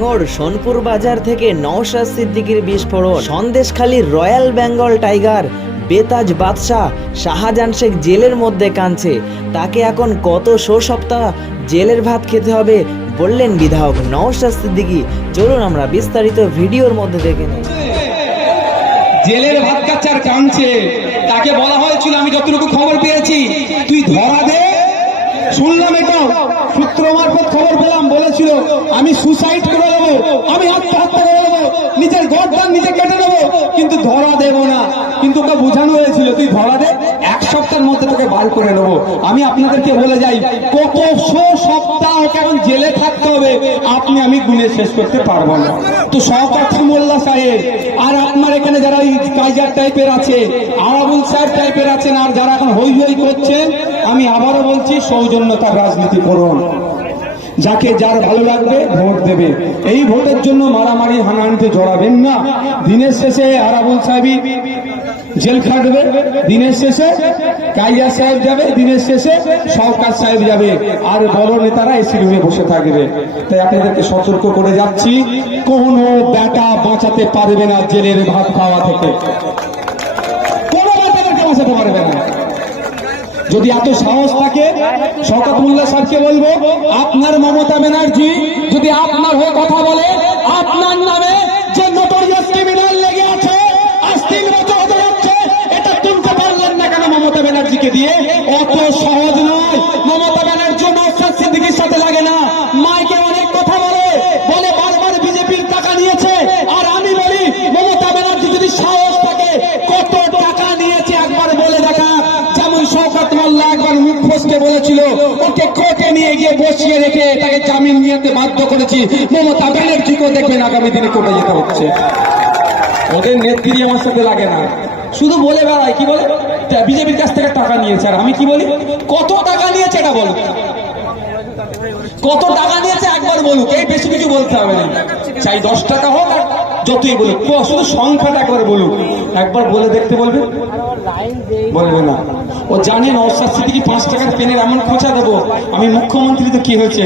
ভাঙড় সোনপুর বাজার থেকে নওশাদ সিদ্দিকীর বিস্ফোরণ। সন্দেশখালীর রয়্যাল বেঙ্গল টাইগার, বেতাজ বাদশাহ, শাহজাহান শেখ জেলের মধ্যে কাঁদছে। তাকে এখন কত শো সপ্তাহ জেলের ভাত খেতে হবে বললেন বিধায়ক নওশাদ সিদ্দিকী। চলুন আমরা বিস্তারিত ভিডিওর মধ্যে দেখে নিই। জেলের ভাত কাচ্চার কাঁদছে। তাকে বলা হয়েছিল, আমি যতটুকু খবর পেয়েছি, তুই ধরা দে। শুনলাম এটাও সূত্র মারফত খবর পেলাম বলেছিল আমি সুসাইড করে দেবো, আমি আত্মহত্যা করে দেবো, নিজের গর্দান নিজে কেটে দেবো, কিন্তু ধরা দেব না। কিন্তু ওকে বোঝানো হয়েছিল, তুই ধরা দে, এক সপ্তাহের মধ্যে তোকে বার করে নেব। আমি আপনাদেরকে বলে যাই, কত সপ্তাহ কারণ জেলে থাকতে হবে, আপনি আমি গুনে শেষ করতে পারব না। তো শওকত মোল্লা সাহেব, আর আপনার এখানে যারা এই কাইজার টাইপের আছে, আরাবুল সাহেব টাইপের আছেন, আর যারা এখন হই হই করছেন, আমি আবারও বলছি, সৌজন্যতার রাজনীতি করুন। যাকে যার ভালো লাগবে ভোট দেবে। এই ভোটের জন্য মারামারি হানাহানিতে জড়াবেন না। দিনের শেষে আরাবুল সাহেবই জেল খাটবে। দিনের শেষে কাইজা সাহেব যাবে। দিনের শেষে সরকার সাহেব যাবে। আর বড় নেতারা এসি রুমে বসে থাকবে। তাই আপনাদেরকে সতর্ক করে যাচ্ছি, কোন বেটা বাঁচাতে পারবে না জেলের ভাত খাওয়া থেকে কোন বেটাদেরকে বাঁচাতে পারবে না যদি এত সাহস থাকে, শওকত মোল্লা সাহেবকে বলব, আপনার মমতা ব্যানার্জি যদি আপনার হয়ে কথা বলে শুধু বলে বেড়ায়, কি বলে? বিজেপির কাছ থেকে টাকা নিয়েছে, আর আমি কি বলি? কত টাকা নিয়েছে এটা বলো কত টাকা নিয়েছে একবার বলুক, এই বেশি কিছু বলতে হবে না। চাই দশ টাকা হোক যতই বলুক ক- শুধু সংখ্যাটা একবার বলুক। একবার বলে দেখতে বলবে। বলবে না। ও জানে নওসাদ সিদ্দিকি পাঁচ টাকার পেনের এমন খোঁচা দেবো। আমি মুখ্যমন্ত্রী তো কি হয়েছে?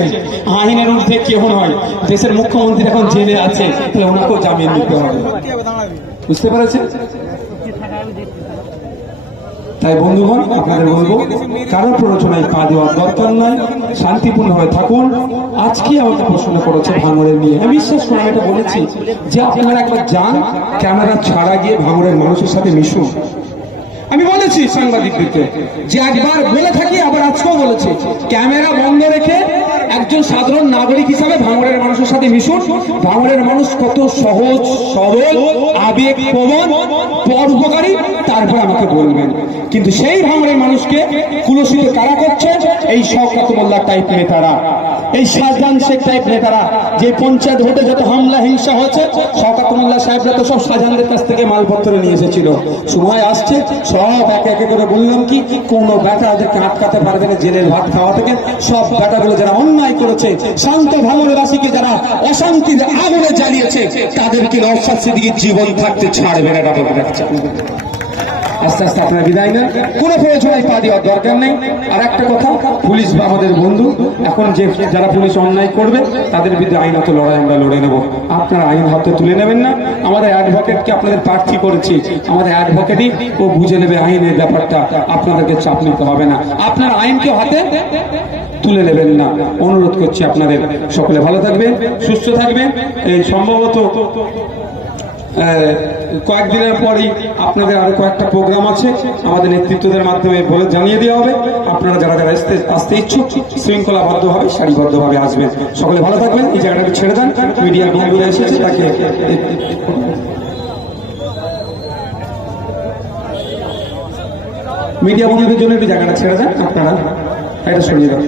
আইনের ঊর্ধ্বে কেউ নয়। দেশের মুখ্যমন্ত্রী এখন জেলে আছে, তাহলে ওনাকেও জামিন দিতে হবে। বুঝতে পেরেছেন? তাই বন্ধুগণ, আপনাদের বলব কারও প্ররোচনায় পা দেওয়ার দরকার নয় শান্তিপূর্ণভাবে থাকুন। আজকে আমাকে প্রশ্ন করেছে ভাঙড়ের নিয়ে আমি বিশ্বাস করে এটা বলেছি যে আপনারা একবার যান, ক্যামেরা ছাড়া গিয়ে ভাঙড়ের মানুষের সাথে মিশুন। আমি বলেছি সাংবাদিকদেরকে যে একবার বলে থাকি, আবার আজকেও বলেছি। ক্যামেরা বন্ধ রেখে একজন সাধারণ নাগরিক হিসাবে ভাঙড়ের মানুষের সাথে মিশুন। ভাঙড়ের মানুষ কত সহজ সরল আবেগ প্রবণ পরোপকারী, তারপর আমাকে বলবেন। কিন্তু সেই ভাঙড়ের মানুষকে কুলসিত কারা করছে? এই শওকত টাইপ নেতারা। এই শাহজাহান শেখ টাইপ নেতারা, যে পঞ্চায়েত ভোটে যত হামলা, হিংসা হয়েছে, শওকত সাহেবরা তো সব শাহজাহানদের কাছ থেকে মালপত্র নিয়ে এসেছিল। সময় আসছে, সব একে একে করে বললাম কি, কোন ব্যাটা ওদেরকে আটকাতে পারবে না, জেলের ভাত খাওয়া থেকে। সব ব্যাটাগুলো যারা অন্যায় করেছে, শান্ত ভালোবাসীকে যারা অশান্তির আগুনে জ্বালিয়েছে, তাদেরকে নৌসাদ সিদ্দিকি জীবন থাকতে ছাড়বে না এটা বলে রাখছে আপনাদের। আস্তে আস্তে আপনার বিদায় নেন। কোনো প্রয়োজনায় পা দেওয়ার দরকার নেই। আর একটা কথা, পুলিশ বা আমাদের বন্ধু, এখন যে যারা পুলিশ অন্যায় করবে, তাদের বিরুদ্ধে আইনত লড়াই আমরা লড়ে নেব। আপনারা আইন হাতে তুলে নেবেন না। আমাদের অ্যাডভোকেটকে আপনাদের প্রার্থী করেছি। আমাদের অ্যাডভোকেটই ও বুঝে নেবে আইনের ব্যাপারটা। আপনাদেরকে চাপ নিতে হবে না। আপনার আইনকে হাতে তুলে নেবেন না। অনুরোধ করছি আপনাদের। সকলে ভালো থাকবেন, সুস্থ থাকবেন। এই সম্ভবত কয়েকদিনের পরই আপনাদের আরও কয়েকটা প্রোগ্রাম আছে। আমাদের নেতৃত্বদের মাধ্যমে জানিয়ে দেওয়া হবে। আপনারা যারা যারা আসতে আসতে ইচ্ছুক, শৃঙ্খলাবদ্ধভাবে, সারিবদ্ধভাবে আসবেন। সকলে ভালো থাকবেন। এই জায়গাটাকে ছেড়ে দেন। মিডিয়ার বন্ধুরা এসেছে, তাকে মিডিয়া বন্ধুদের জন্য একটু জায়গাটা ছেড়ে দেন। আপনারা এটা সরিয়ে দেন।